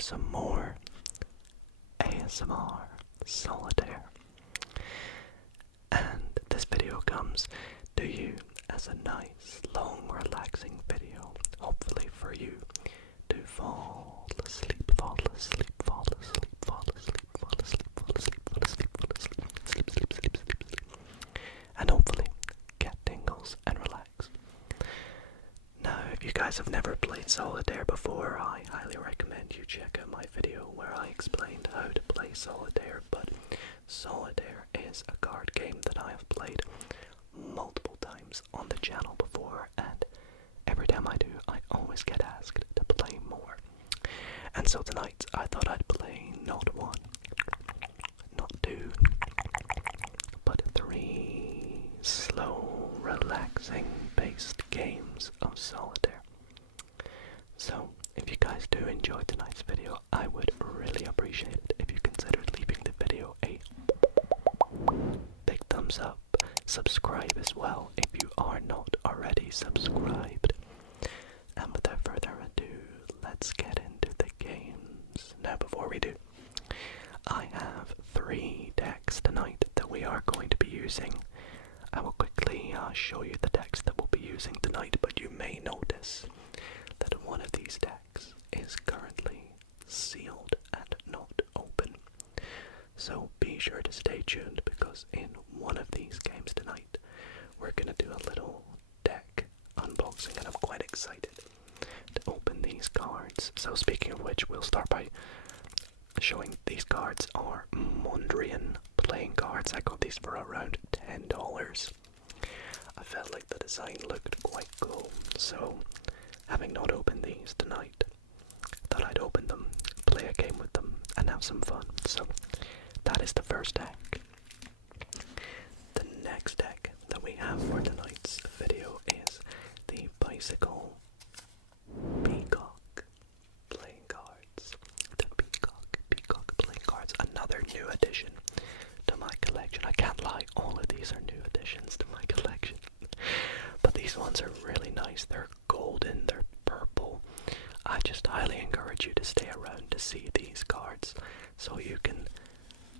some more ASMR Solitaire. And this video comes to you as a nice, long, relaxing video, hopefully for you to fall asleep, fall asleep, fall asleep, fall asleep, fall asleep, fall asleep, fall asleep, fall asleep, sleep, sleep, sleep, sleep, sleep, and hopefully get tingles and relax. Now, if you guys have never played Solitaire before, I highly recommend you check out my video where I explained how to play Solitaire, but Solitaire is a card game that I have played multiple times on the channel before, and every time I do, I always get asked to play more. And so tonight, I thought I'd play not one, not two, but three slow, relaxing based games of Solitaire. So, if you guys do enjoy tonight's video, I would really appreciate it if you considered leaving the video a big thumbs up. Subscribe as well if you are not already subscribed. And without further ado, let's get into the games. Now, before we do, I have 3 decks tonight that we are going to be using. I will quickly show you the decks that we'll be using tonight, but you may notice that one of these decks is currently sealed and not open. So be sure to stay tuned, because in one of these games tonight, we're going to do a little deck unboxing, and I'm quite excited to open these cards. So speaking of which, we'll start by showing these cards are Mondrian playing cards. I got these for around $10. I felt like the design looked quite cool, so having not opened these tonight, thought I'd open them, play a game with them, and have some fun. So that is the first deck. The next deck that we have for tonight's video is the Bicycle Peacock playing cards. The Peacock playing cards, another new addition to my collection. I can't lie, all of these are new additions to my collection. But these ones are really nice. They're golden, they're purple. I just highly encourage you to stay around to see these cards so you can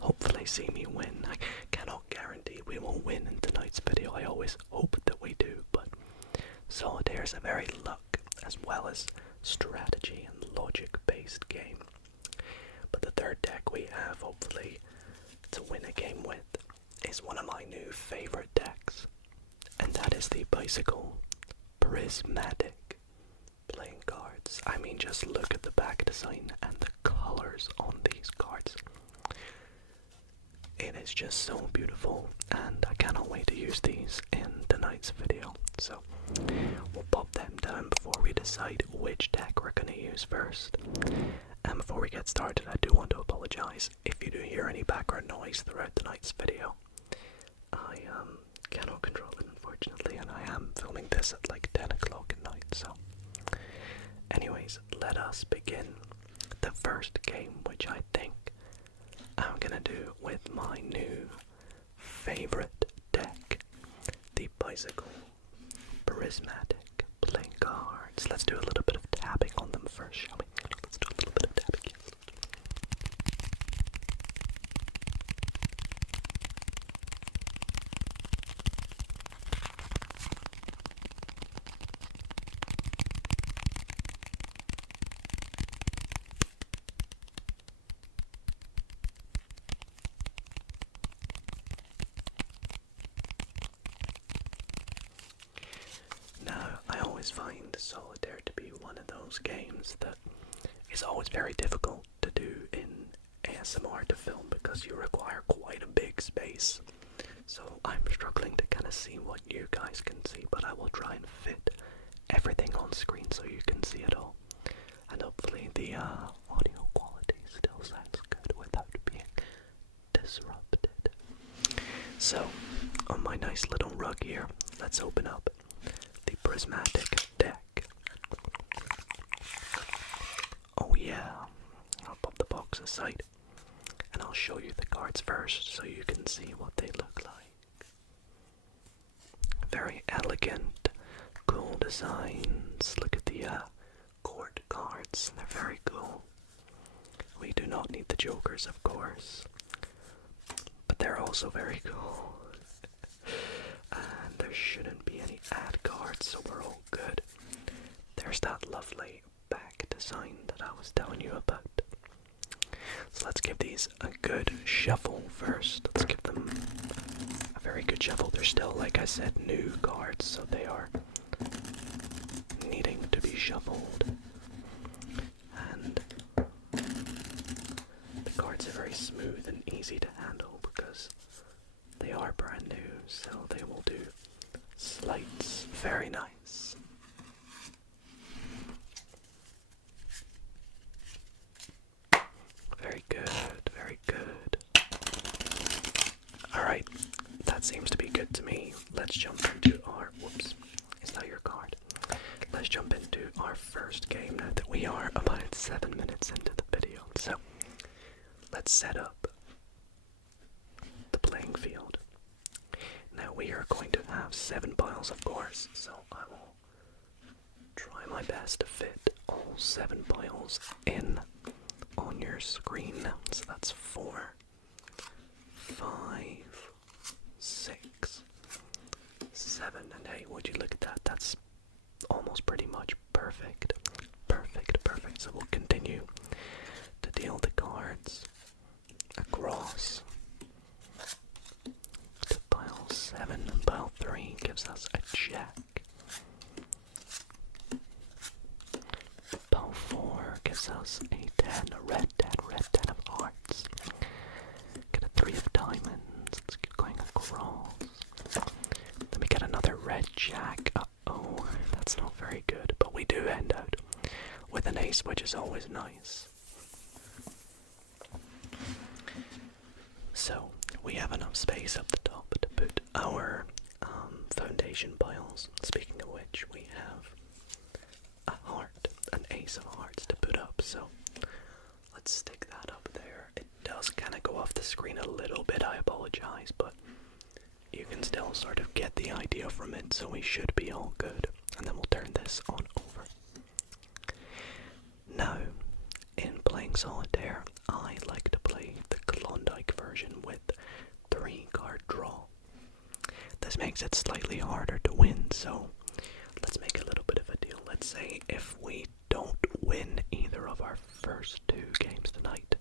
hopefully see me win. I cannot guarantee we will win in tonight's video. I always hope that we do, but Solitaire is a very luck as well as strategy and logic based game. But the third deck we have, hopefully, to win a game with is one of my new favorite decks, and that is the Bicycle Prismatic playing cards. I mean, just look at the back design and the colors on these cards. It is just so beautiful, and I cannot wait to use these in tonight's video. So we'll pop them down before we decide which deck we're going to use first. And before we get started, I do want to apologize if you do hear any background noise throughout tonight's video. I cannot control it, unfortunately, and I am filming this at like 10 o'clock at night. So anyways, let us begin the first game, which I think I'm gonna do with my new favorite deck, the Bicycle Prismatic playing cards. Let's do a little bit of tapping on them first, shall we? Let's do a little bit of tapping. Find Solitaire to be one of those games that is always very difficult to do in ASMR to film, because you require quite a big space. So I'm struggling to kind of see what you guys can see, but I will try and fit everything on screen so you can see it all. And hopefully the audio quality still sounds good without being disrupted. So on my nice little rug here, let's open up the Prismatic deck. Oh yeah, I'll pop the box aside and I'll show you the cards first so you can see what they look like. Very elegant, cool designs. Look at the court cards, they're very cool. not need the jokers, of course, but they're also very cool. And there shouldn't be any ad cards, so we're all good. There's that lovely back design that I was telling you about. So let's give these a good shuffle first. Let's give them a very good shuffle. They're still, like I said, new cards, so they are needing to be shuffled. And the cards are very smooth and easy to handle because they are brand new, so they will do slides very nice. Very good, very good. Alright, that seems to be good to me. Let's jump into our, whoops, is that your card? Let's jump into our first game now that we are about 7 minutes into the video. So, let's set up the playing field. Now we are going to have 7 piles, of course, so I will try my best to fit all 7 piles in on your screen now. So that's 4, 5, 6, 7, and hey, would you look at that? That's almost pretty much perfect. Perfect. So we'll continue to deal the cards across to pile 7, and pile 3 gives us a jack. Pile 4 gives us a 10, a red 10 of hearts. Get a 3 of diamonds. Let's keep going across. Then we get another red jack. Uh-oh, that's not very good, but we do end out with an ace, which is always nice. So, we have enough space up the top to put our foundation piles. Speaking of which, we have a heart, an ace of hearts to put up, so let's stick that up there. It does kind of go off the screen a little bit, I apologize, but you can still sort of get the idea from it, so we should be all good. And then we'll turn this on over. Now, in playing Solitaire, I like to play the Klondike version with 3 card draw. This makes it slightly harder to win, so let's make a little bit of a deal. Let's say if we don't win either of our first 2 games tonight,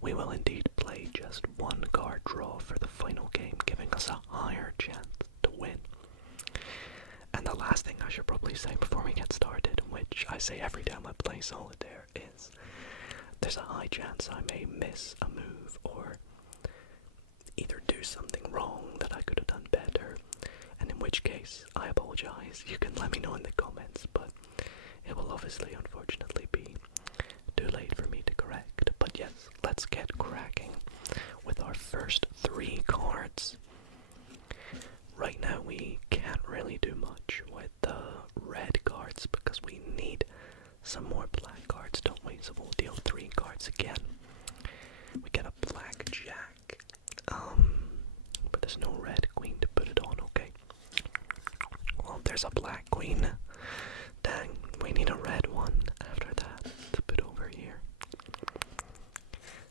we will indeed play just 1 card draw for the final game, giving us a higher chance to win. And the last thing I should probably say before we get started, which I say every time I play Solitaire, is there's a high chance I may miss a move or either do something wrong that I could have done better, and in which case I apologize. You can let me know in the comments, but it will obviously unfortunately be too late for me to correct. But yes, let's get cracking with our first 3 cards. Right now we can't really do much with the red cards because we need some more black cards, don't we? So we'll deal 3 cards again. We get a black jack, but there's no red queen to put it on, okay? Well, there's a black queen. Dang, we need a red one after that to put over here.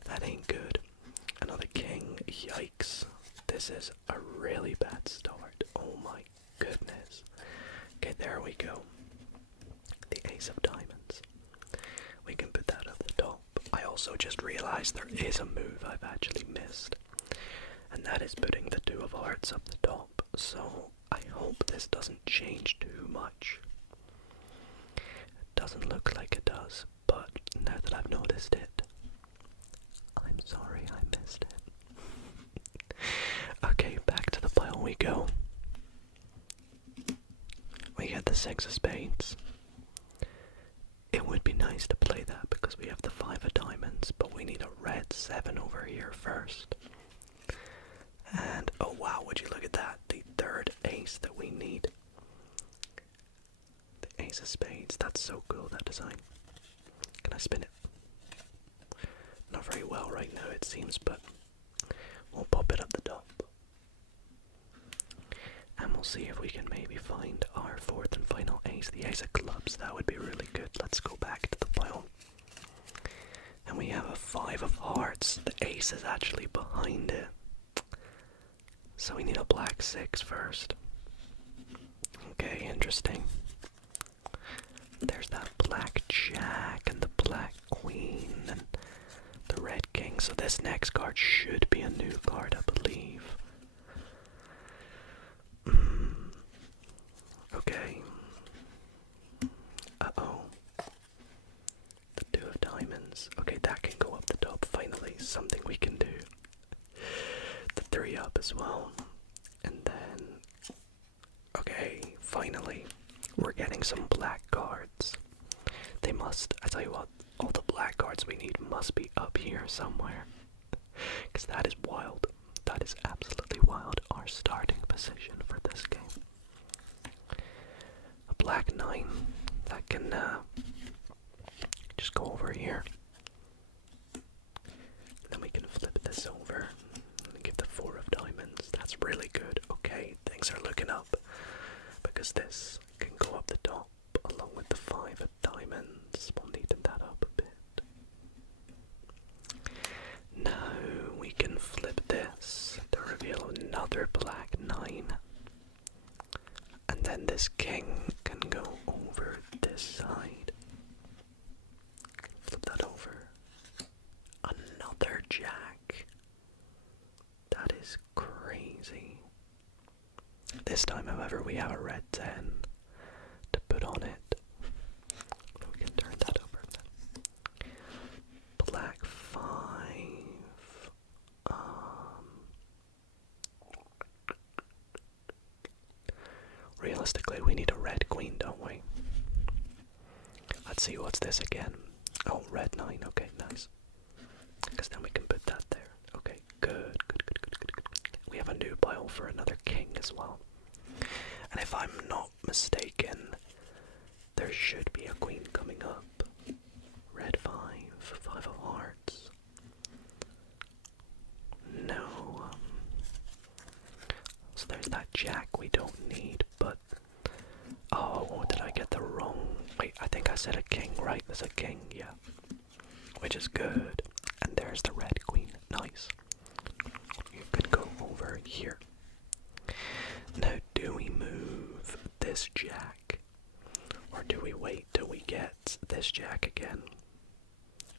That ain't good. Another king, yikes. This is a really bad start. Oh my goodness. Okay, there we go. The ace of diamonds. We can put that up the top. I also just realized there is a move I've actually missed, and that is putting the 2 of hearts up the top. So I hope this doesn't change too much. It doesn't look like it does, but now that I've noticed it, I'm sorry I missed it. Okay, back to the pile we go. We get the 6 of spades. It would be nice to play that because we have the 5 of diamonds, but we need a red 7 over here first. And, oh wow, would you look at that, the 3rd ace that we need. The ace of spades, that's so cool, that design. Can I spin it? Not very well right now it seems, but we'll pop it up the top. And we'll see if we can maybe find our 4th and final ace, the ace of clubs. That would be really good. Let's go back to the pile. And we have a 5 of hearts. The ace is actually behind it. So we need a black 6 first. Okay, interesting. There's that black jack and the black queen and the red king. So this next card should be a new card, I believe. Okay. Uh-oh. The 2 of diamonds. Okay, that can go up the top finally. Something we can do. The 3 up as well. And then... Okay, finally. We're getting some black cards. They must... I tell you what, all the black cards we need must be up here somewhere. Because that is wild. That is absolutely wild. Our starting position for this game. A black 9. That can just go over here. And then we can flip this over and give the 4 of diamonds. That's really good. Okay, things are looking up. Because this can go up the top along with the 5 of diamonds. We'll neaten that up a bit. Now we can flip this to reveal another black 9. And then this king can go over this side. Flip that over. Another jack. That is crazy. This time, however, we have a red 10 to put on it. We can turn that over. Black 5. Realistically, we need a red queen, don't we? Let's see, what's this again? Oh, red 9. Okay, nice. Because then we can put that there. Okay, good. We have a new pile for another king as well. And if I'm not mistaken, there should be a queen coming up. Red 5, 5 of hearts. No. So there's that jack we don't need, but... Oh, did I get the wrong... Wait, I think I said a king, right? There's a king, yeah. Which is good. And there's the red queen. Nice. You could go over here. Now, do we move this jack? Or do we wait till we get this jack again?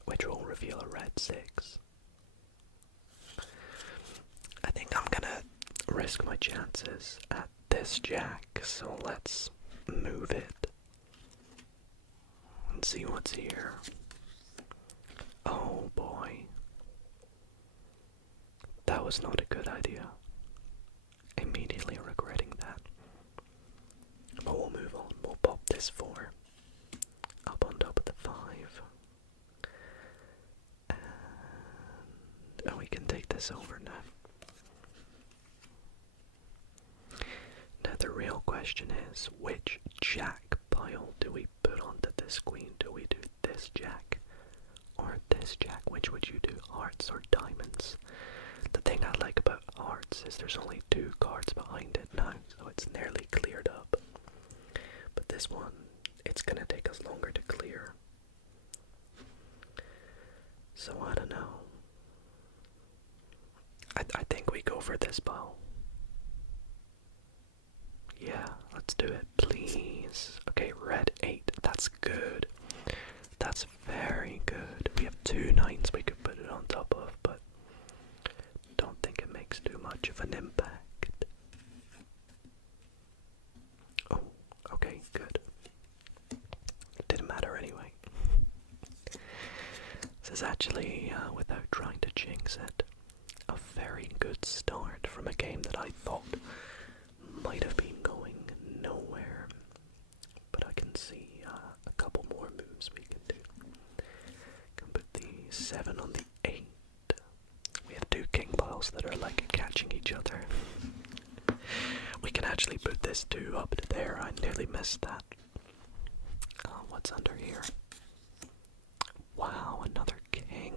Which will reveal a red 6. I think I'm gonna risk my chances at this jack, so let's move it. And see what's here. Oh boy. That was not a good idea. Immediately regretting that. But we'll move on. We'll pop this 4 up on top of the 5. And we can take this over now. Now the real question is, which jack pile do we put onto this queen? Do we do this jack or this jack? Which would you do, hearts or diamonds? The thing I like about hearts is there's only 2 cards behind it now, so it's nearly cleared up. But this one, it's gonna take us longer to clear. So I don't know. I think we go for this pile. Yeah, let's do it, please. Okay, red 8, that's good. That's very good. We have 2 9s we could put it on top of, but don't think it makes too much of an impact. Oh, okay, good. Didn't matter anyway. This is actually, without trying to jinx it, a very good start from a game that I thought might have been going nowhere. But I can see a couple more moves we can do. Can put the 7 on the 8. We have 2 king piles that are like catching each other. We can actually put this 2 up to there. I nearly missed that. What's under here? Wow, another king.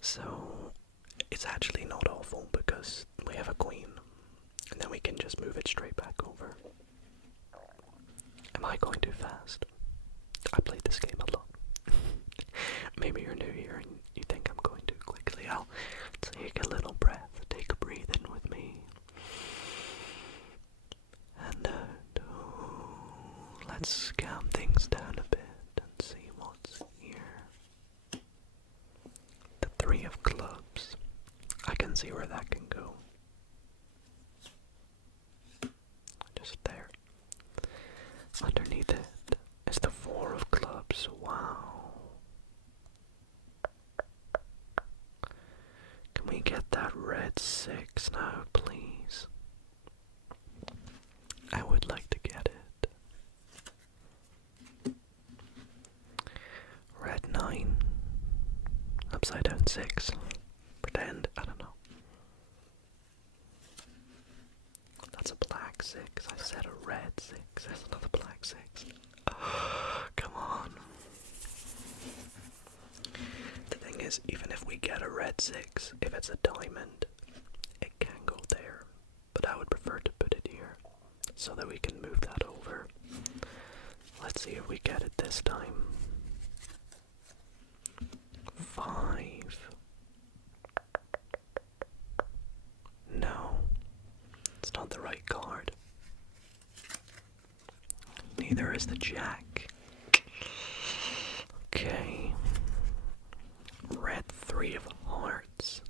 So it's actually not awful because we have a queen. And then we can just move it straight back over. Am I going too fast? I played this game a lot. can see where that can go. Just there. Underneath it is the 4 of clubs. Wow. Can we get that red 6 now, please? I would like to get it. Red 9. Upside down 6. Pretend, I don't know. That's a black 6. I said a red 6. That's another black 6. Come on. The thing is, even if we get a red 6, if it's a diamond, it can go there. But I would prefer to put it here, so that we can move that over. Let's see if we get it this time. 5. No. It's not the right card. Neither is the jack. Okay. Red 3 of hearts.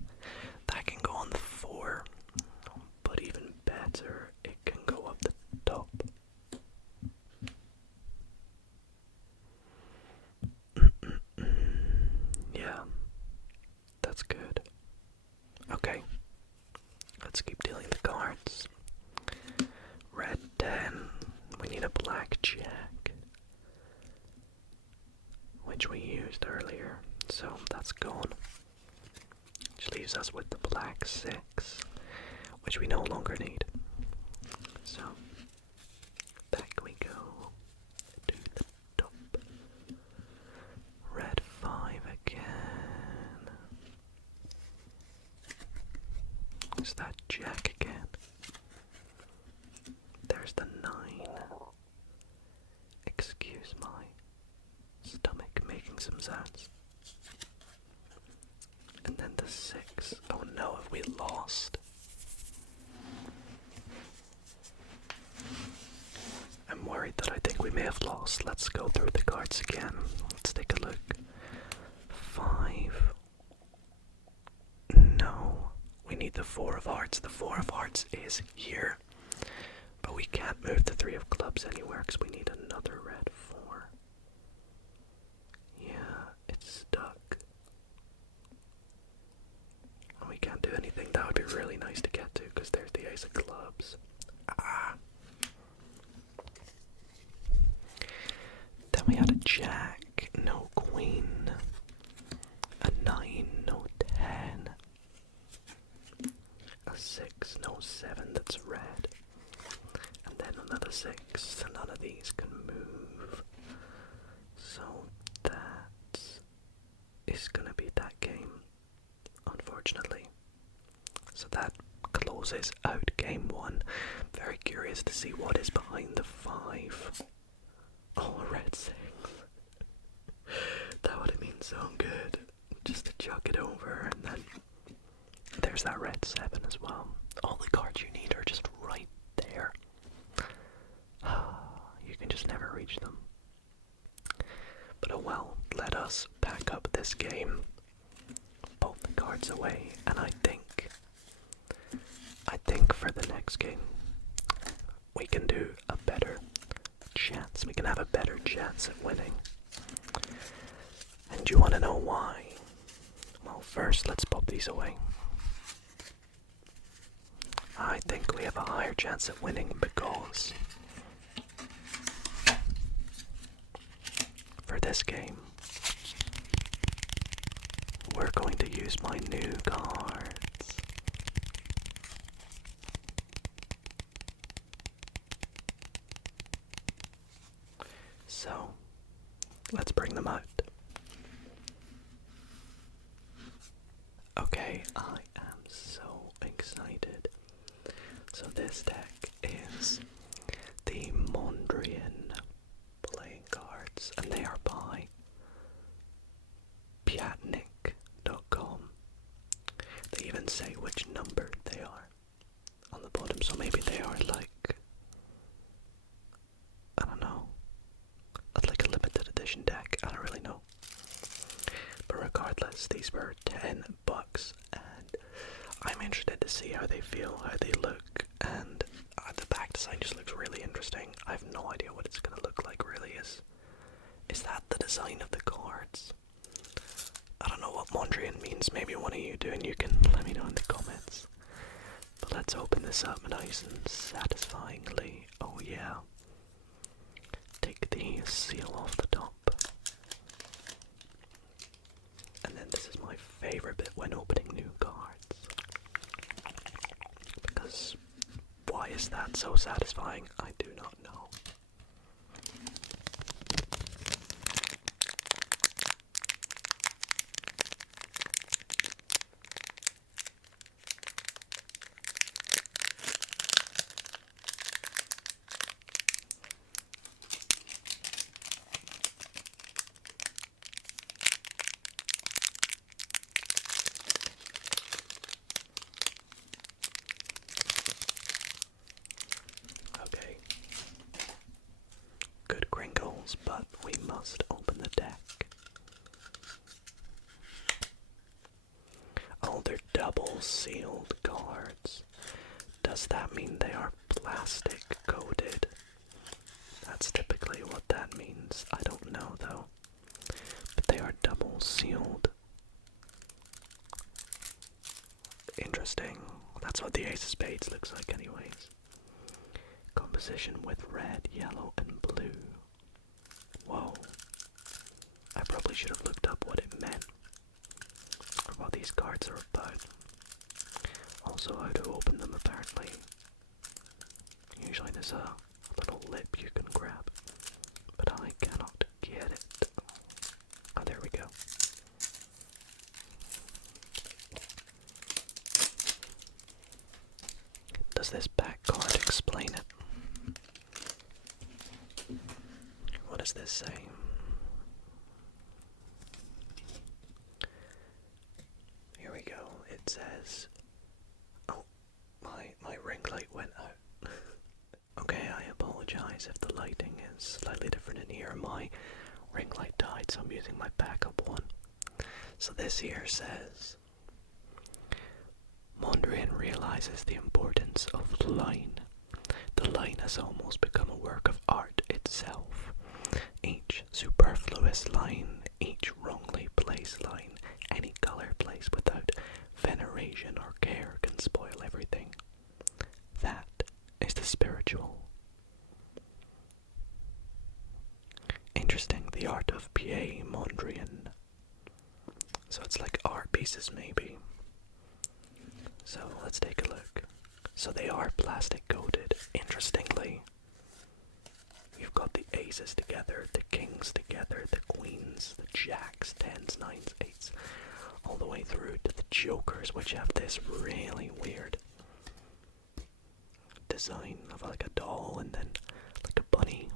That can go on the 4. But even better, it can go up the top. Yeah. That's good. Okay. Let's keep dealing the cards. Red 10. We need a black jack, which we used earlier, so that's gone. Which leaves us with the black 6, which we no longer need. So, back we go to the top. Red 5 again. Is that jack again? There's the 9. Excuse my stomach making some sounds. And then the 6. Oh no, have we lost? I'm worried that I think we may have lost. Let's go through the cards again. Let's take a look. 5. No. We need the 4 of hearts. The 4 of hearts is here. But we can't move the 3 of clubs anywhere because we need another red 4. Yeah, it's stuck. And we can't do anything. That would be really nice to get to because there's the ace of clubs. Ah. Then we had a jack, no queen. A 9, no 10. A 6, no 7, that's red. And then another 6, none of these can move. So that is gonna be that game, unfortunately. So that closes out game 1. Very curious to see what is behind the 5. Oh, a red 6. That would have been so good. Just to chuck it over, and then there's that red 7 as well. All the cards you need are just right there. You can just never reach them. But oh well, let us pack up this game, put the cards away, and I think for the next game we can do a better chance. We can have a better chance at winning. And you want to know why? Well, first let's pop these away. I think we have a higher chance at winning because for this game we're going to use my new cards. So let's bring them out. Okay, I am so excited. So this deck is the Mondrian playing cards, and they are by Piatnik.com. They even say which number they are on the bottom, so maybe they are like, I don't know, like a limited edition deck, I don't really know. But regardless, these were $10, and I I'm interested to see how they feel, how they look, and the back design just looks really interesting. I have no idea what it's gonna look like really. Is that the design of the cards? I don't know what Mondrian means. Maybe one of you do, and you can let me know in the comments. But let's open this up nice and satisfyingly. Oh yeah. Take the seal off the top. And then this is my favorite bit when opening new cards. Because why is that so satisfying? I do not know. Okay. Good crinkles, but we must open the deck. Oh, they're double sealed cards. Does that mean they are plastic coated? That's typically what that means. I don't know though. But they are double sealed. Interesting. That's what the Ace of Spades looks like anyways. Composition with red, yellow, and blue. Whoa. I probably should have looked up what it meant. Or what these cards are about. Also how to open them apparently. Usually there's a little lip you can grab. But I cannot get it. Oh, there we go. Does this back card explain it? What does this say? Here we go. It says... Oh, my ring light went out. Okay, I apologize if the lighting is slightly different in here. My ring light died, so I'm using my backup one. So this here says... Mondrian realizes the importance of line. The line has almost become a work of art itself. Each superfluous line, each wrongly placed line, any color placed without veneration or care can spoil everything. That is the spiritual. Interesting, the art of Pierre Mondrian. So it's like art pieces maybe. So let's take a look. So they are plastic coated. Interestingly, you've got the aces together, the kings together, the queens, the jacks, tens, nines, eights, all the way through to the jokers, which have this really weird design of like a doll and then like a bunny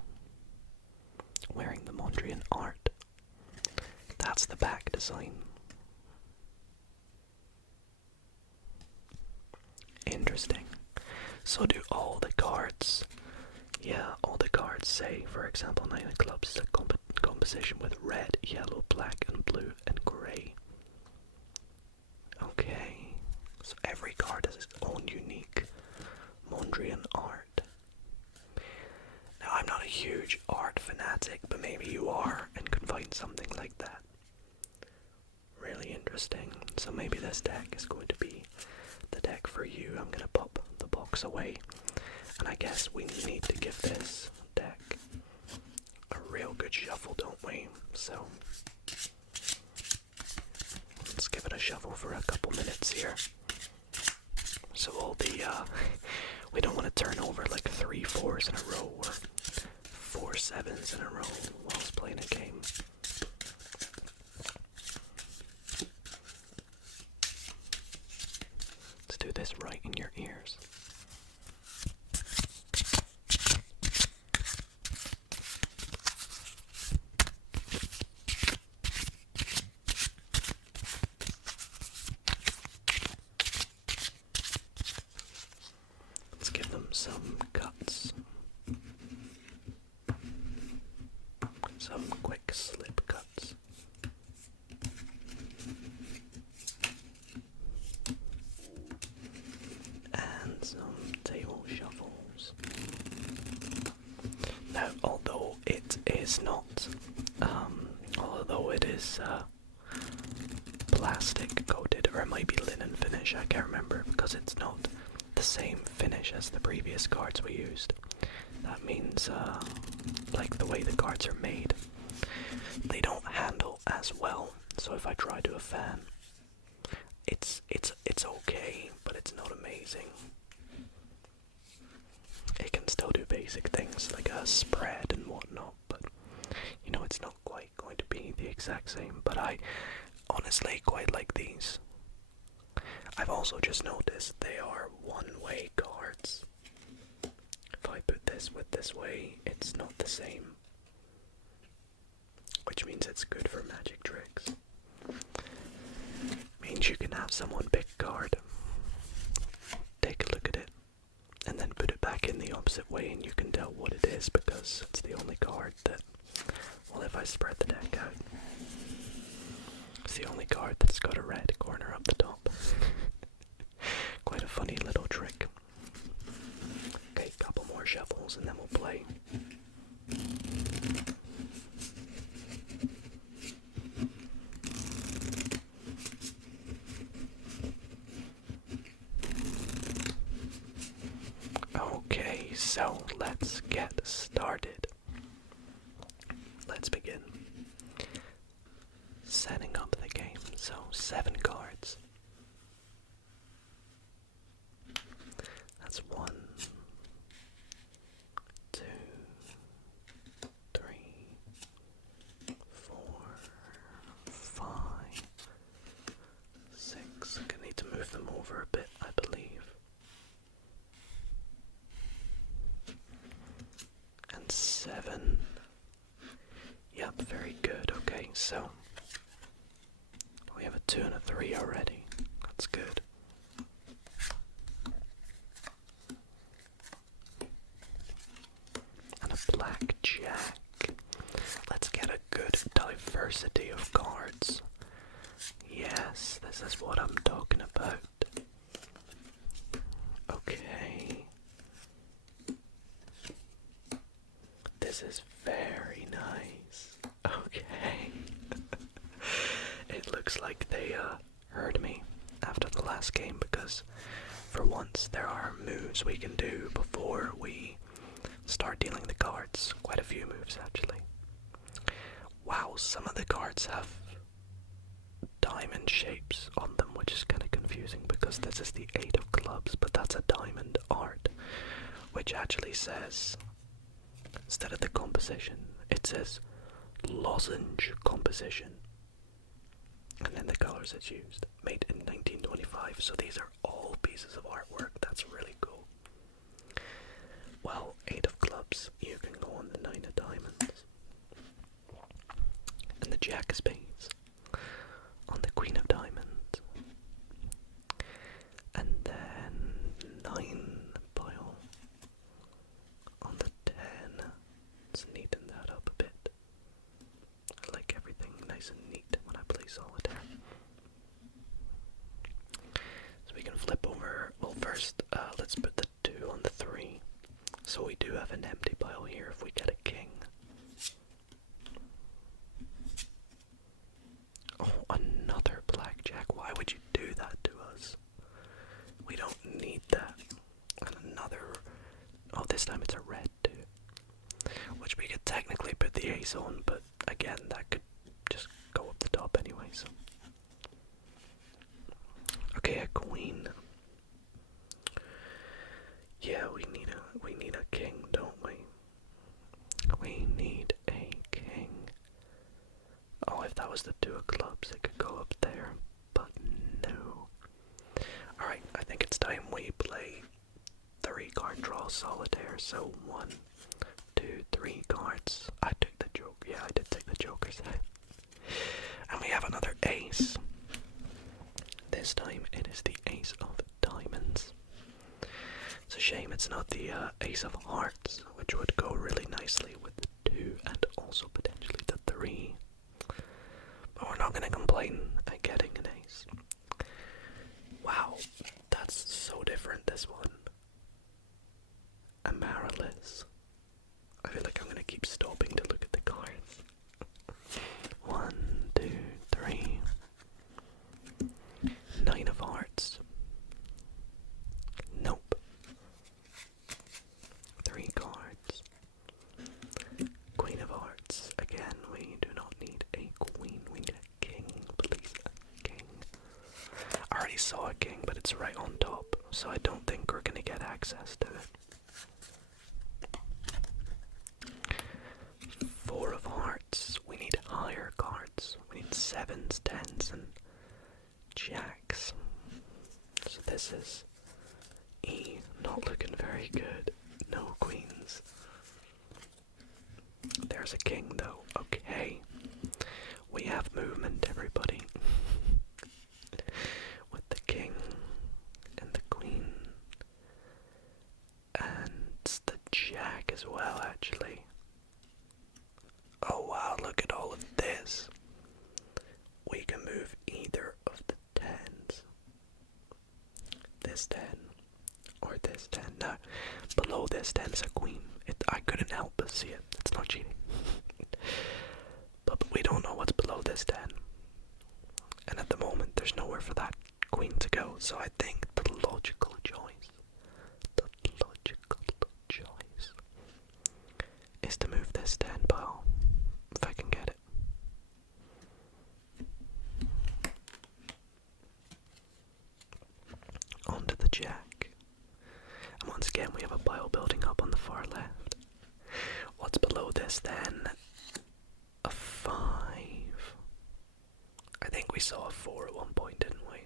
wearing the Mondrian art. That's the back design. Interesting. So do all the cards, all the cards say, for example, Nine of Clubs is a composition with red, yellow, black, and blue, and grey. Okay, so every card has its own unique Mondrian art. Now, I'm not a huge art fanatic, but maybe you are and can find something like that really interesting. So maybe this deck is going to be the deck for you. I'm gonna pop the box away, and I guess we need to give this deck a real good shuffle, don't we? So let's give it a shuffle for a couple minutes here. So all the we don't want to turn over like 3 4s in a row or 4 7s in a row whilst playing a game. Do this right in your ears. Let's give them some cuts. is not, although it is plastic coated, or it might be linen finish, I can't remember, because it's not the same finish as the previous cards we used. That means, like the way the cards are made, they don't handle as well. So if I try to a fan, it's okay, but it's not amazing. It can still do basic things like a spread and whatnot, but you know, it's not quite going to be the exact same. But I honestly quite like these. I've also just noticed they are one-way cards. If I put this with this way, it's not the same, which means it's good for magic tricks. Means you can have someone pick a card, take a look at it, and then put it back in the opposite way, and you can tell what it is because it's the only card that, well, if I spread the deck out, it's the only card that's got a red corner up the top. Quite a funny little trick. Okay, couple more shuffles and then we'll play. Okay, so let's get started. Let's begin. Setting up the game. So 7 cards. That's 1, 2, 3, 4, 5, 6. I need to move them over a bit, I believe. And 7. Yep, very good. Okay, so we have a 2 and a 3 already. That's good. And a black jack. Let's get a good diversity of cards. Yes, this is what I'm talking about. Okay. This is very nice. Okay. It looks like they heard me after the last game, because for once there are moves we can do before we start dealing the cards. Quite a few moves actually. Wow, some of the cards have diamond shapes on them, which is kind of confusing because this is the 8 of clubs, but that's a diamond art, which actually says, instead of the composition, it says lozenge composition. And then the colors it's used, made in 1925, so these are all pieces of artwork. That's really cool. Well, 8 of clubs, you can go on the 9 of diamonds. And the jack of spades on the queen of diamonds. And then 9 pile on the 10. Let's neaten that up a bit. I like everything nice and neat when I play Solitaire. So we can flip over, well first, let's put the 2 on the 3. So we do have an empty pile here if we get a king. Oh, another blackjack. Why would you do that to us? We don't need that. And another, oh, this time it's a red too. Which we could technically put the ace on, but again, that could just go up the top anyway, so. Okay, a queen. Yeah, we need a king, don't we? We need a king. Oh, if that was the 2 of clubs, it could go up there, but no. Alright, I think it's time we play 3 card draw Solitaire, so 1, 2, 3 cards. I took the joke, yeah, I did take the joker's out. And we have another ace. This time it is the ace of diamonds. It's a shame it's not the ace of hearts, which would go really nicely with the 2 and also potentially the 3. But we're not going to complain at getting an ace. Wow, that's so different, this one. Amaryllis. I feel like I'm going to keep stopping to look at the card. saw a king, but it's right on top, so I don't think we're gonna get access to it. 4 of hearts. We need higher cards. We need 7s, 10s, and jacks. So this is E, not looking very good. No queens. There's a king though. Okay. We have movement, everybody. With the king and the queen. And the jack as well, actually. Oh wow, look at all of this. We can move either of the 10s. This 10 or this 10. No, below this 10 is a queen. I couldn't help but see it. It's not cheating. but we don't know what's below this 10. And at the moment, there's nowhere for that queen to go. So I think the logical choice is to move this 10 pile, if I can get it. Onto the jack. And once again, we have a pile building up on the far left. What's below this then? A 5. I think we saw a 4 at one point, didn't we?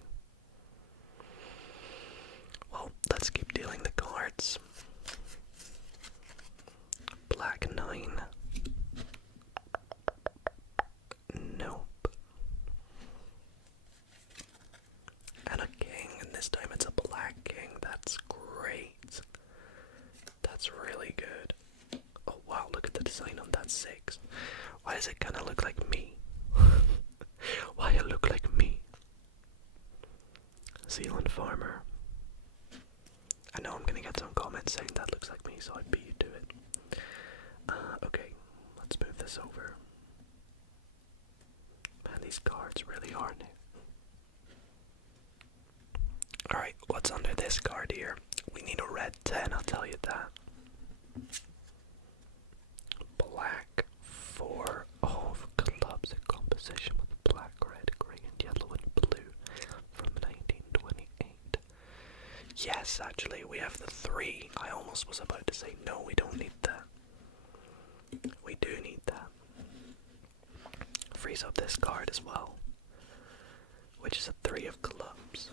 Well, let's keep dealing the cards. Black 9. Nope. And a king, and this time it's a black king. That's great. That's really good. Oh wow, look at the design on that 6. Why does it kind of look like me? Why it look like me? Zealand farmer. I know I'm gonna get some comments saying that looks like me, so I beat you to it. Okay, let's move this over. Man, these cards really are new. Alright, what's under this card here? We need a red 10, I'll tell you that. Black 4 of clubs, a composition with black, red, grey, and yellow and blue from 1928. Yes, actually, we have the 3. I almost was about to say, no, we don't need that. We do need that. Freeze up this card as well, which is a 3 of clubs.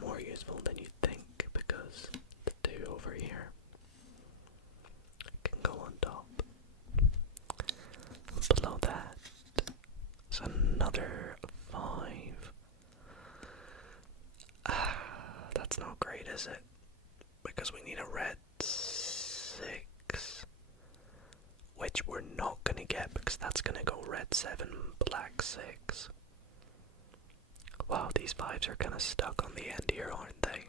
More useful than you'd think, because the 2 over here can go on top. Below that is another 5. That's not great, is it? Because we need a red 6, which we're not gonna get because that's gonna go red 7, black 6. Wow, these 5s are kind of stuck on the end here, aren't they?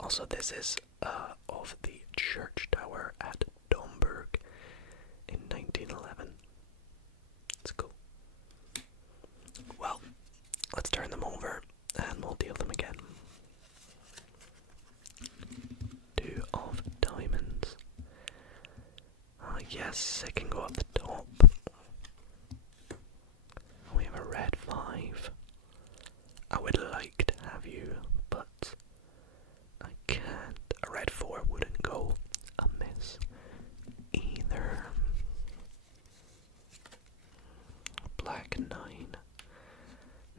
Also, this is of the church tower at Domburg in 1911. It's cool. Well, let's turn them over and we'll deal them again. 2 of diamonds. Yes, it can go up the top. We have a red 5. I would like to have you, but I can't. A red 4 wouldn't go amiss either. Black 9.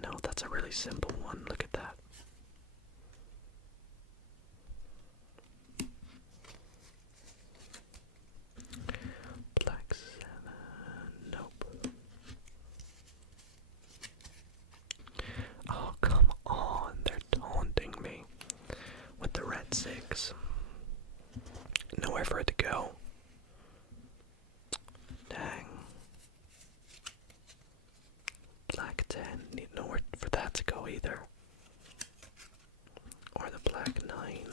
No, that's a really simple one. Look at that. Black 7. Nope. Oh, come on. They're taunting me with the red 6. Nowhere for it to go. Dang. Black 10. Need nowhere for that to go either. Or the black 9.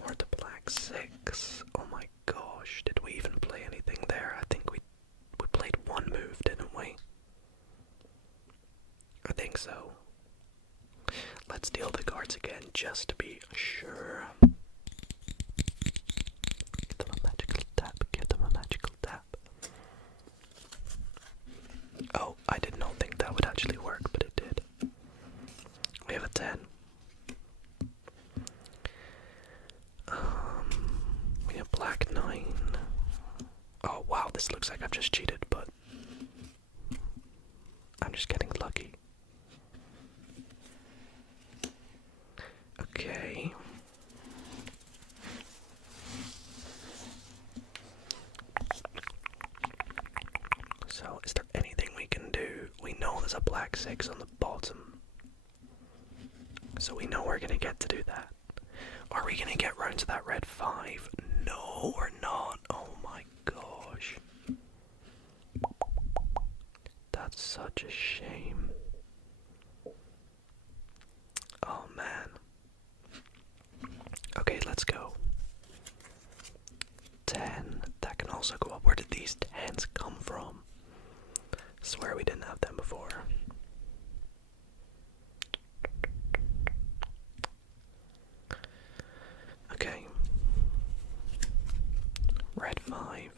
Or the black 6. Oh my gosh. Did we even play anything there? I think we played one move, didn't we? I think so. Let's deal the cards again just to be sure. Give them a magical tap. Give them a magical tap. Oh, I did not think that would actually work, but it did. This looks like I've just cheated, but I'm just getting lucky. Okay. So, is there anything we can do? We know there's a black 6 on the bottom. So we know we're gonna get to do that. Are we gonna get round to that red 5? No, we're not. Oh my gosh. That's such a shame. Oh man. Okay, let's go. 10. That can also go up. Where did these 10s come from? Swear we didn't have them before. Okay. Red 5.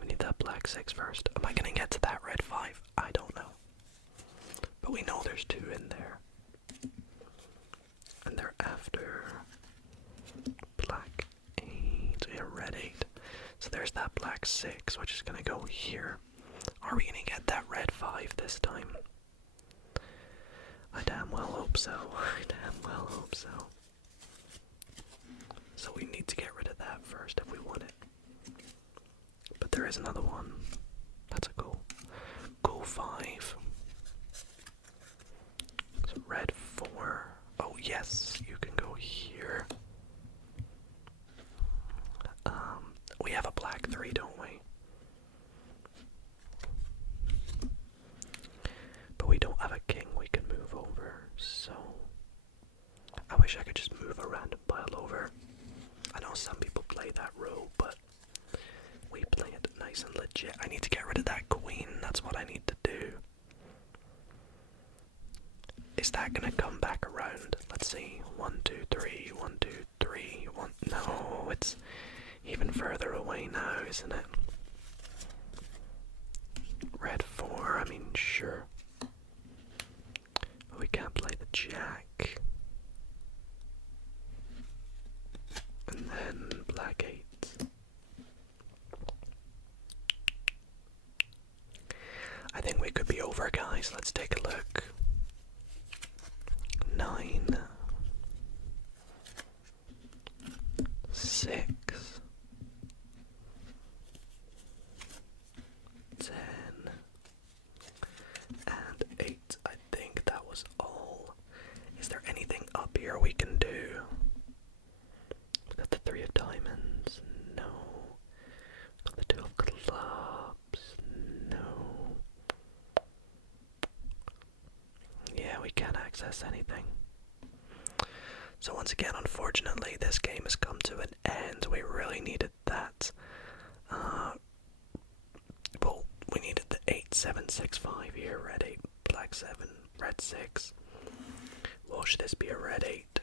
We need that black 6 first. Am I gonna get to that red 5? I don't know. But we know there's 2 in there. And they're after black 8. Yeah, red 8. So there's that black 6, which is gonna go here. Are we gonna get that red 5 this time? I damn well hope so. I damn well hope so. So we need to get rid of that first if we want it. But there is another one. That's a goal. Goal 5. So red 4. Oh yes, you can go here. We have a black 3, don't we? But we don't have a king we can move over, so I wish I could just move a random pile over. I know some people play that row, but we play it nice and legit. I need to get rid of that queen, that's what I need to do. Is that gonna come back around? Let's see. 1, 2, 3, 1, 2, 3, 1. No, it's even further away now, isn't it? Red 4, I mean, sure. But we can't play the jack. And then black 8. I think we could be over, guys. Let's take a look. 9. 6. 10. And 8. I think that was all. Is there anything up here we can do? We got the 3 of diamonds. No. Got the 2 of clubs. No. Yeah, we can't access anything. So once again, unfortunately, this game has come to an end. We really needed that. Well, we needed the 8, 7, 6, 5 here. Red 8, black 7, red 6. Well, should this be a red 8?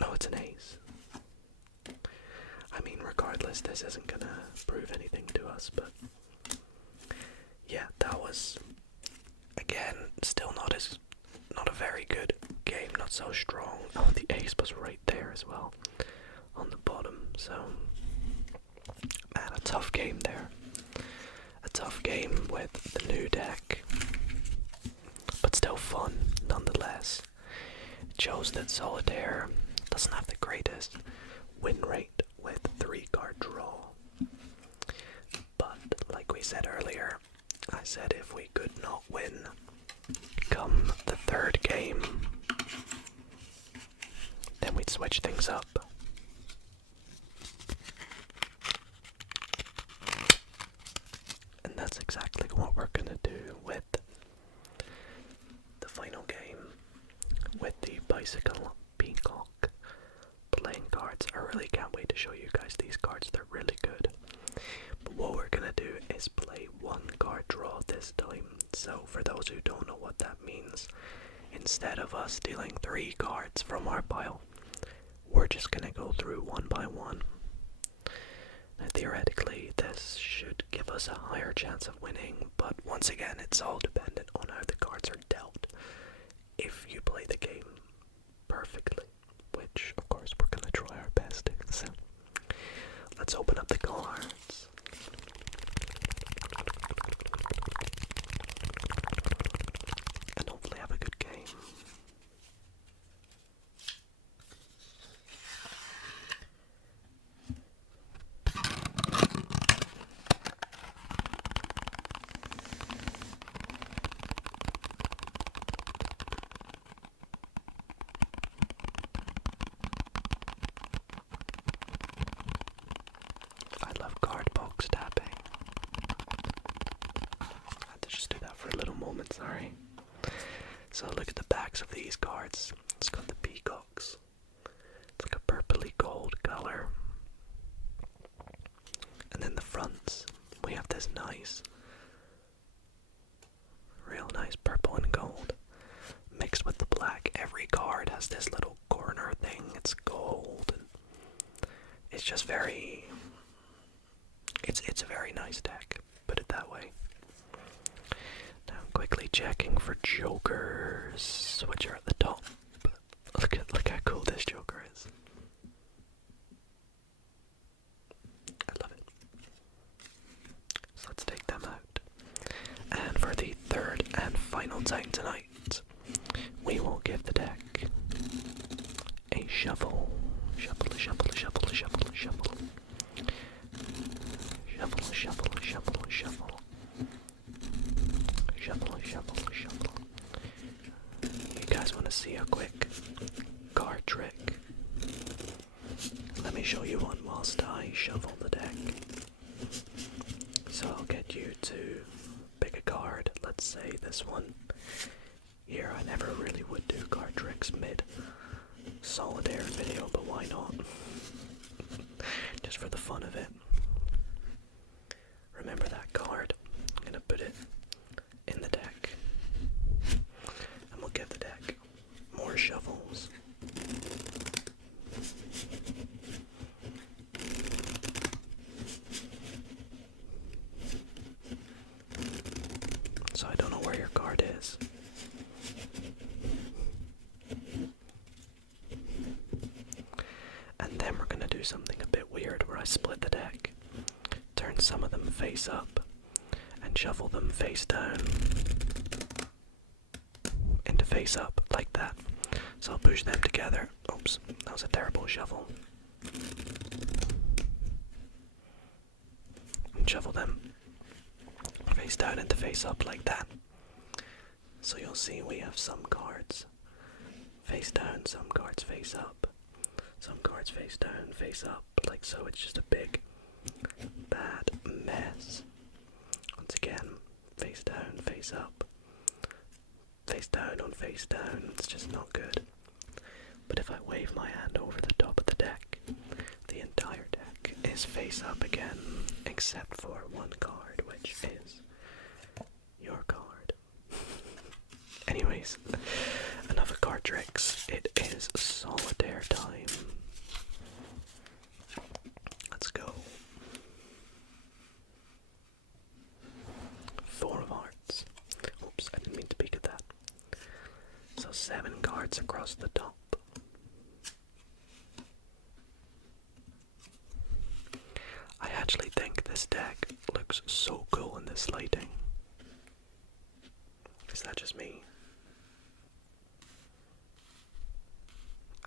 No, it's an ace. I mean, regardless, this isn't gonna prove anything to us, but yeah, that was, again, still not a very good game, not so strong. Oh, the ace was right there as well, on the bottom, so, man, a tough game there. A tough game with the new deck, but still fun, nonetheless. It shows that Solitaire doesn't have the greatest win rate with 3-card draw. But, like we said earlier, I said if we could not win come the 3rd game, then we'd switch things up. And that's exactly what we're gonna do with the final game, with the bicycle peacock playing cards. I really can't wait to show you guys these cards, they're really good. But what we're gonna do is play 1-card draw this time. So for those who don't know what that means, instead of us dealing 3 cards from our pile, we're just gonna go through one by one. Now theoretically this should give us a higher chance of winning, but once again it's all dependent on how the cards are dealt. If you play the game perfectly, which of course we're gonna try our best to. So let's open up the cards. cards. It's got the peacocks. It's like a purpley gold colour. And then the fronts, we have this nice, real nice purple and gold mixed with the black. Every card has this little corner thing. It's gold. And it's just very. It's a very nice deck. Put it that way. Now quickly checking for jokers, which are at the top. Look how cool this joker is. I love it. So let's take them out. And for the third and final time tonight, we will give the deck a shuffle. Shuffle, shuffle, shuffle, shuffle, shuffle. Shuffle, shuffle, shuffle, shuffle. Shuffle, shuffle, shuffle. You guys want to see a quick card trick? Let me show you one whilst I shuffle the deck. So I'll get you to pick a card. Let's say this one. Here, I never really would do card tricks mid Solitaire video, but why not? Just for the fun of it. Remember that card. I'm gonna put it in the deck. And we'll give the deck more shuffles. So I don't know where your card is. And then we're gonna do something a bit weird where I split the deck, turn some of them face up, and shuffle them face down into face up, like that. So I'll push them together. Oops, that was a terrible shuffle. And shuffle them face down into face up like that. So you'll see we have some cards face down, some cards face up, some cards face down, face up, like so. It's just a big bad mess. Once again, face down, face up, face down on face down. It's just not good. But if I wave my hand over the top of the deck, the entire deck is face up again, except for one card, which is your card. Anyways, enough of card tricks. It is Solitaire time. Let's go. 4 of hearts. Oops, I didn't mean to peek at that. So 7 cards across the top. I actually think this deck looks so cool in this lighting. Is that just me?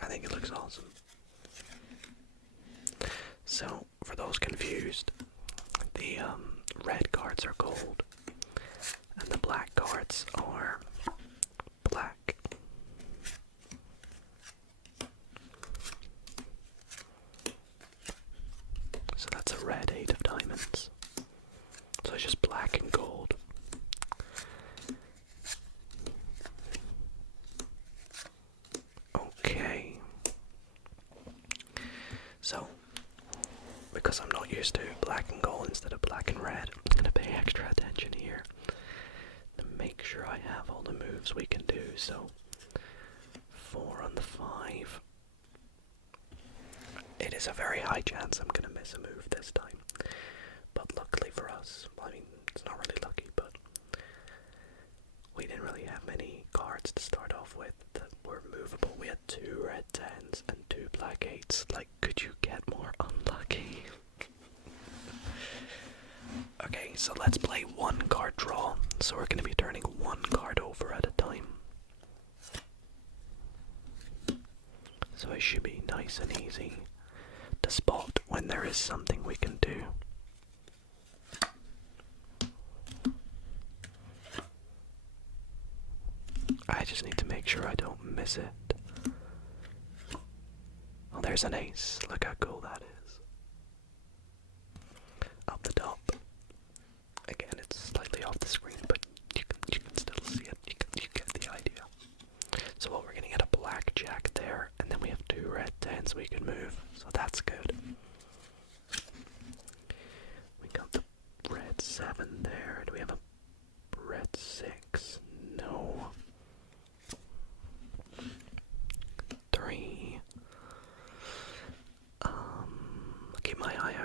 I think it looks awesome. So, for those confused, the red cards are gold, and the black cards are black. So that's a red 8 of diamonds. So it's just black and gold. Okay. So, because I'm not used to black and gold instead of black and red, I'm going to pay extra attention here to make sure I have all the moves we can do. So, 4 on the 5. It is a very high chance I'm going to miss a move this time. But luckily for us, well, I mean, it's not really lucky, but we didn't really have many cards to start off with that were movable. We had 2 red 10s and 2 black 8s. Like, could you get more unlucky? Okay, so let's play 1 card draw. So we're going to be turning 1 card over at a time. So it should be nice and easy to spot when there is something we can do. I just need to make sure I don't miss it. Oh, there's an ace. Look how cool that is. Up the top. Again, it's slightly off the screen, but you can still see it. You get the idea. So what we're gonna get a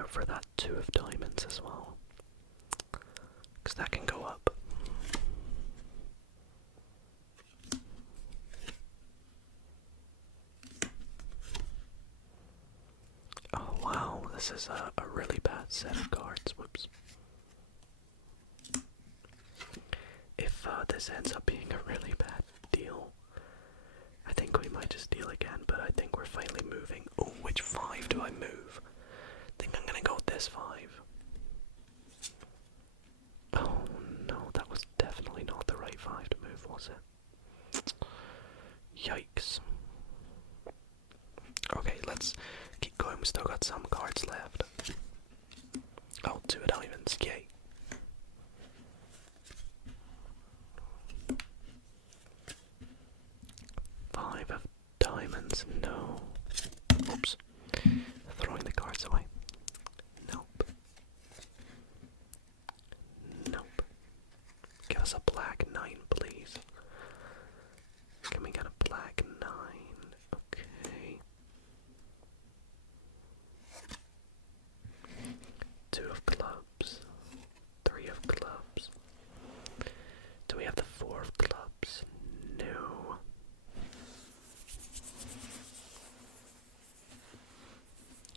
out for that 2 of diamonds as well, because that can go up. Oh wow, this is a really bad set of cards. Whoops. If this ends up being a really bad deal, I think we might just deal again, but I think we're finally moving. Oh, which 5 do I move? I think I'm gonna go with this 5. Oh no, that was definitely not the right 5 to move, was it? Yikes. Okay, let's keep going. We still got some cards left. Oh, 2 of diamonds, yay. Five of diamonds, no. Oops. Throwing the cards away. Nope. Nope. Give us a black 9, please. Can we get a black 9? Okay. 2 of clubs. 3 of clubs. Do we have the 4 of clubs? No.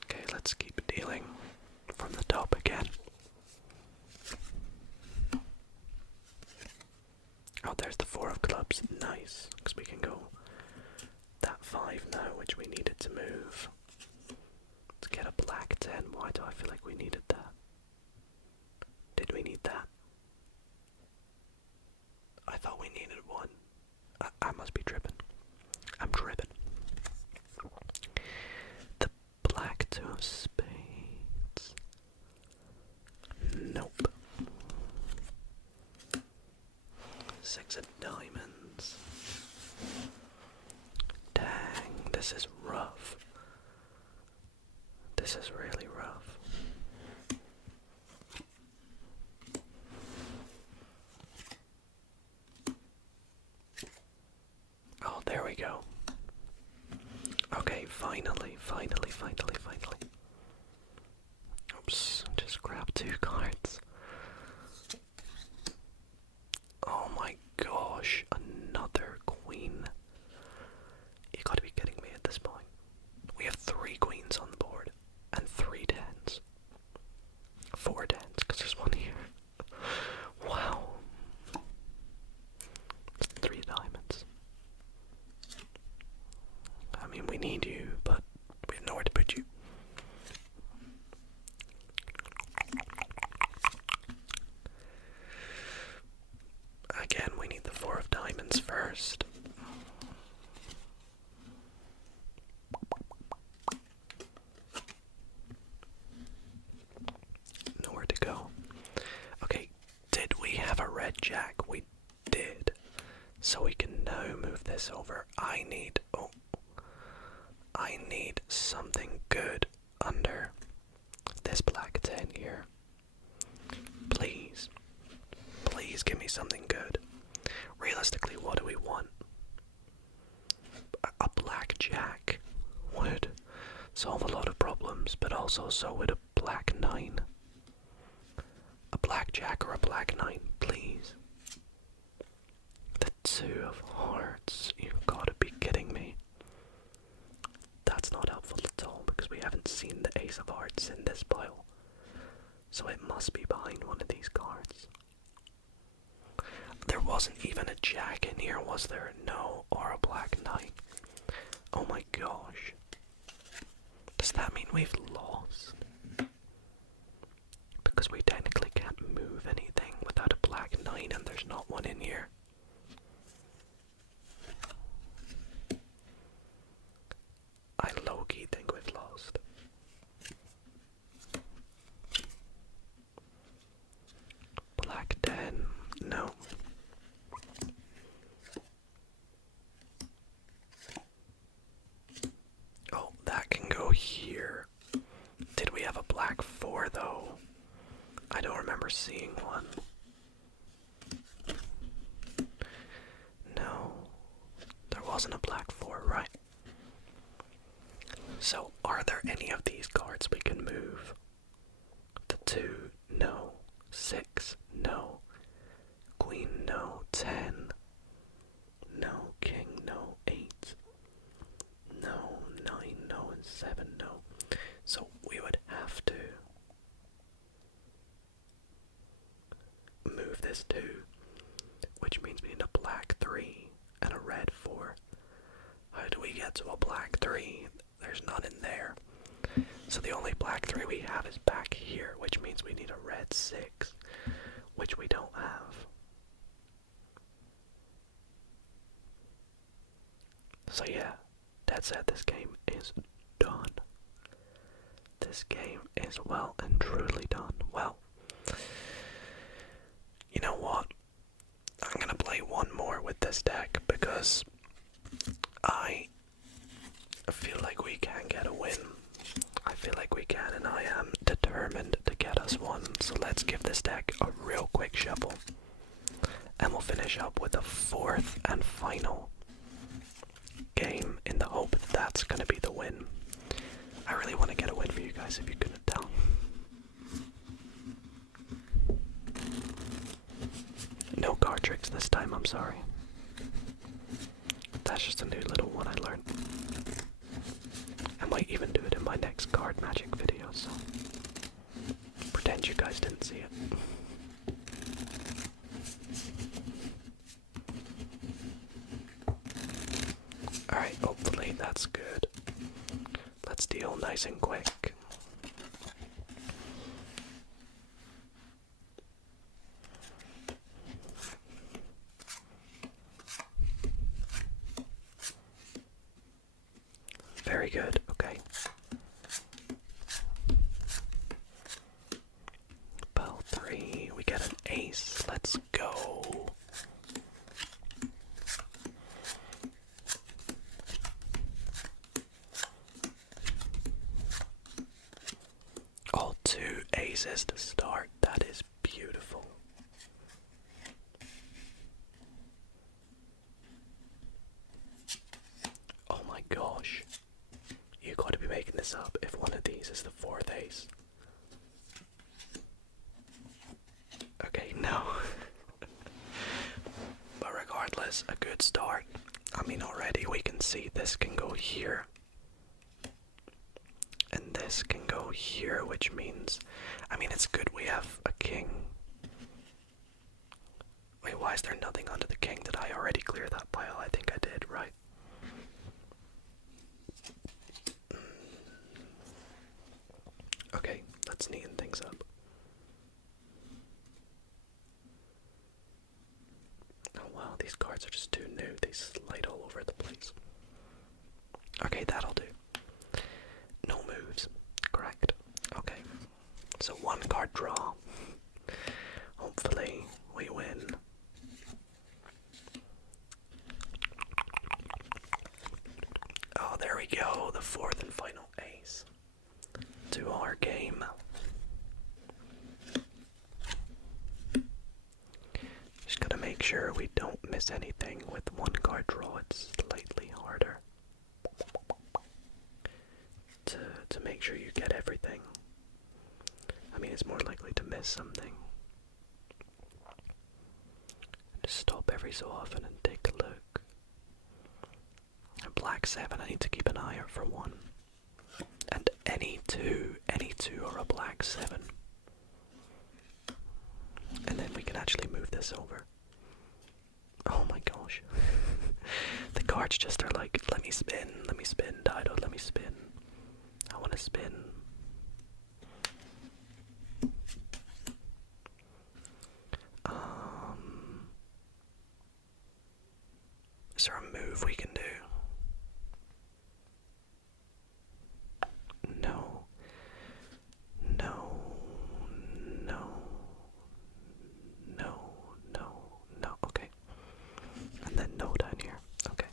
Okay, let's keep dealing from the top again. Oh, there's the 4 of clubs. Nice, because we can go that 5 now, which we needed to move. Let's get a black 10. Why do I feel like we needed that? Did we need that? I thought we needed 1. I must be tripping. I'm tripping. The black 2 of spades. Nope. 6 of diamonds. Dang, this is rough. This is really rough. Oh, there we go. Okay, finally. Oops, just grab 2 cards. Oh my gosh, another queen. You gotta be kidding me at this point. We have 3 queens on the board, and 3 tens. 4 tens, because there's 1 here. Wow. 3 diamonds. I mean, we need you, but we have nowhere to put you. Again, we need the 4 of diamonds first. Nowhere to go. Okay, did we have a red jack? We did. So we can now move this over. I need something good under this black 10 here. Please. Please give me something good. Realistically, what do we want? A black jack would solve a lot of problems, but also so would a black 9. A black jack or a black 9, please. The 2 of hearts, you've got to be kidding me. That's not helpful at all, because we haven't seen the ace of hearts in this pile. So it must be behind one of these cards. There wasn't even a jack in here, was there? No, or a black 9. Oh my gosh. Does that mean we've lost? Because we technically can't move anything without a black 9 and there's not one in here. I low-key think we've lost. Black 10, no. Oh, that can go here. Did we have a black 4 though? I don't remember seeing one. No, there wasn't a black 4, right? So, are there any of these cards we can move? is 2, which means we need a black 3 and a red 4. How do we get to a black 3? There's none in there. So the only black 3 we have is back here, which means we need a red 6, which we don't have. So yeah, that's it. This game is done. This game is well and truly done. Well, you know what? I'm gonna play one more with this deck because I feel like we can get a win. I feel like we can, and I am determined to get us one. So let's give this deck a real quick shuffle. And we'll finish up with a 4th and final game in the hope that's going to be the win. I really want to get a win for you guys, if you couldn't tell. No card tricks this time, I'm sorry. That's just a new little one I learned. I might even do it in my next card magic video, so pretend you guys didn't see it. Alright, hopefully that's good. Let's deal nice and quick. Very good, okay. Bell 3, we get an ace, let's go. All 2 aces to start, that is beautiful. Oh my gosh. You gotta be making this up if one of these is the 4th ace. Okay, no. But regardless, a good start. I mean, already we can see this can go here. And this can go here, which means, I mean, it's good we have a king. Wait, why is there nothing under the king? Did I already clear that pile? I think I did, right? Okay, let's neaten things up. Oh wow, these cards are just too new. They slide all over the place. Okay, that'll do. No moves, correct. Okay, so 1 card draw. Hopefully we win. Oh, there we go, the 4th and final ace to our game. Just gotta make sure we don't miss anything with 1 card draw. It's slightly harder to make sure you get everything. I mean, it's more likely to miss something. Just stop every so often and take a look. A black 7, I need to keep an eye out for 1. And any two or a black 7. And then we can actually move this over. Oh my gosh. The cards just are like, let me spin, Dido, let me spin. I want to spin. Is there a move we can do? No. No. No. No. No. No. Okay. And then no down here. Okay.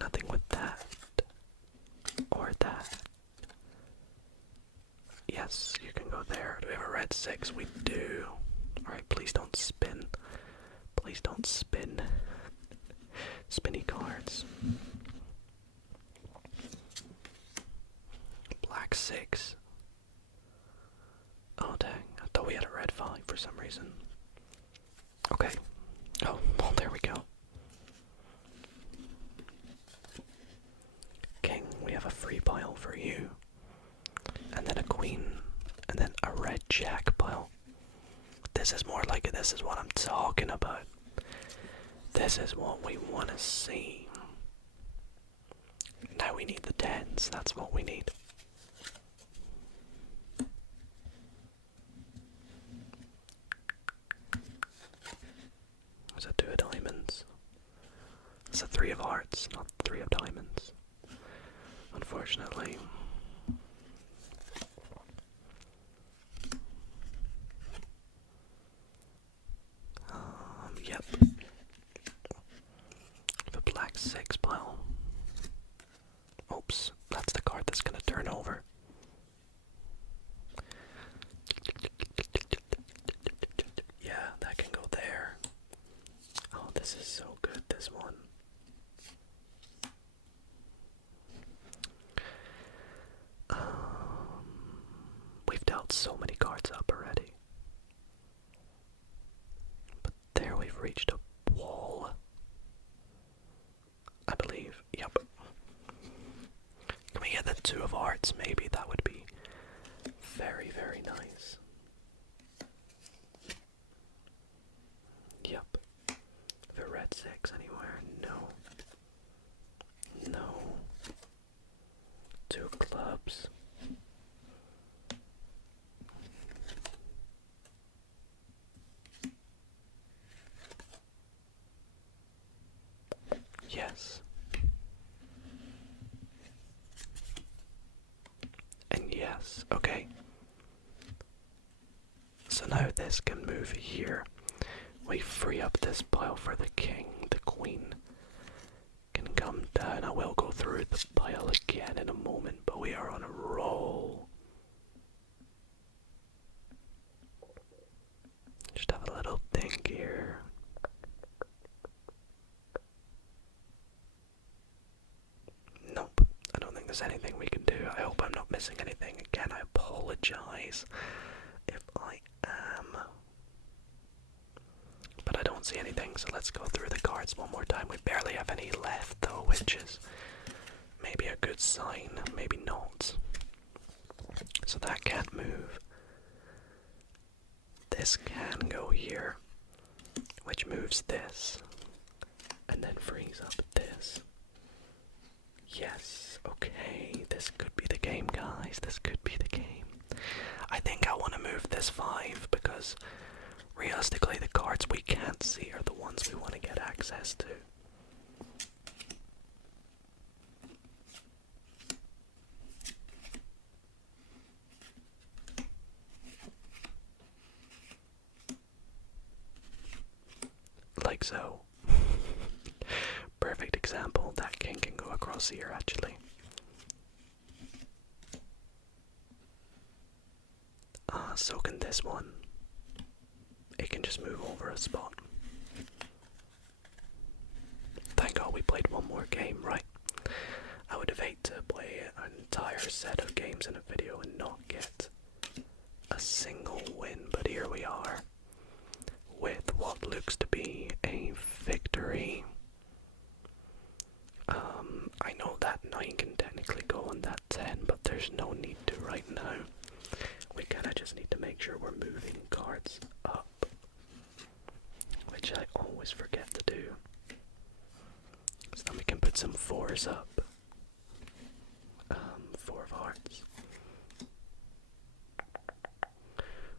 Nothing with that. Or that. Yes, you can go there. Do we have a red 6? We do. Alright, please don't spin. Please don't spin. Spinny cards. Black 6. Oh dang, I thought we had a red 5 for some reason. Okay. Oh, well there we go. King, we have a free pile for you. And then a queen. And then a red jack pile. This is more like it. This is what I'm talking about. This is what we want to see. Now we need the tens. That's what we need. Is that 2 of diamonds? It's a 3 of hearts, not 3 of diamonds. Unfortunately. Yep. The black 6 pile. Oops, that's the card that's gonna turn over. Yeah, that can go there. Oh, this is so good, this one. We've dealt so many cards up already. But there we've reached a wall. I believe. Yep. Can we get the 2 of hearts? Maybe that would be very, very nice. Yep. The red 6 anywhere? No. No. 2 of clubs. Yes. And yes. Okay. So now this can move here. We free up this pile for the king. The queen can come down. I will go through the pile again in a moment, but we are on a roll. Just have a little think here. Nope, I don't think there's anything we can do. I hope I'm not missing anything. Again, I apologize if I am. But I don't see anything, so let's go through the cards one more time. We barely have any left though, which is maybe a good sign, maybe not. So that can't move. This can go here, which moves this, and then frees up this. Yes, okay, this could be the game, guys. This could be the game. I think I want to move this 5 because realistically the cards we can't see are the ones we want to get access to. Like so. Perfect example. That king can go across here actually. So can this one. It can just move over a spot. Thank God we played one more game, right? I would have hated to play an entire set of games in a video and not get a single win, but here we are with what looks to be a victory. I know that 9 can technically go on that 10, but there's no need to right now. We kinda just need to make sure we're moving cards up, which I always forget to do. So then we can put some 4s up. 4 of hearts.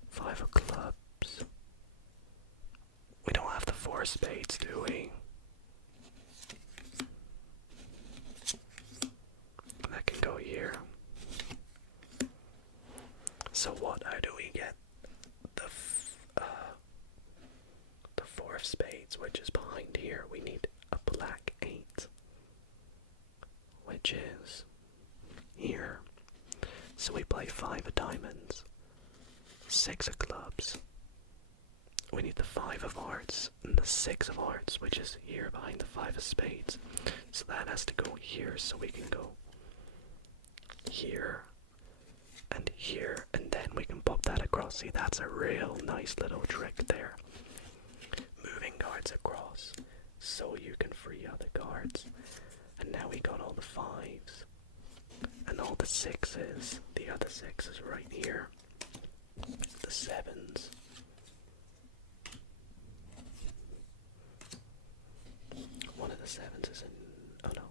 5 of clubs. We don't have the 4 of spades, do we? That can go here. So what? How do we get the 4 of spades, which is behind here? We need a black 8, which is here. So we play 5 of diamonds, 6 of clubs. We need the 5 of hearts and the 6 of hearts, which is here behind the 5 of spades. So that has to go here, so we can go here and here, and then we can pop that across. See, that's a real nice little trick there. Moving cards across so you can free other cards. And now we got all the 5s and all the 6s. The other 6s right here. The 7s. The 7s isn't. Oh no.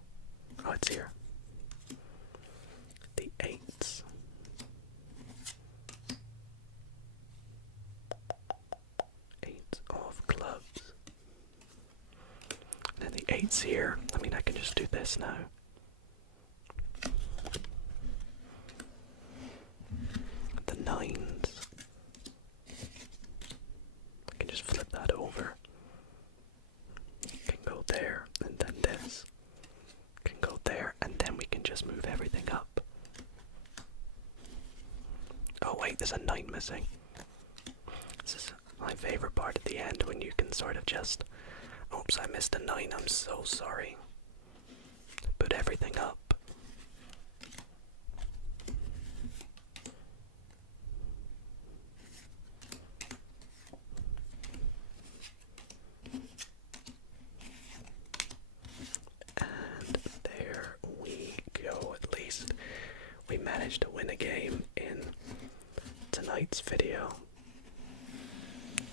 Oh, it's here. The 8s. 8 of clubs. And then the 8's here. I mean, I can just do this now. The 9s. I can just flip that over. Can go there, and then this. Can go there, and then we can just move everything up. Oh wait, there's a 9 missing. This is my favorite part at the end, when you can sort of just... Oops, I missed a 9, I'm so sorry. Put everything up. And there we go, at least we managed to win a game in tonight's video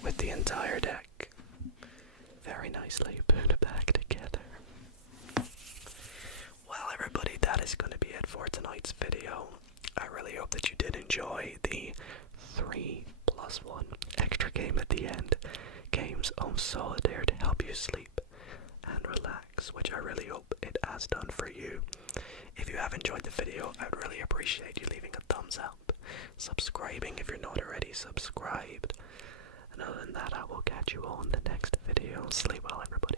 with the entire deck. Very nicely put back together. Well everybody, that is going to be it for tonight's video. I really hope that you did enjoy the 3+1 extra game at the end. Games of Solitaire to help you sleep and relax, which I really hope it has done for you. If you have enjoyed the video, I would really appreciate you leaving a thumbs up, subscribing if you're not already subscribed. And other than that, I will catch you all in the next video. Sleep well, everybody.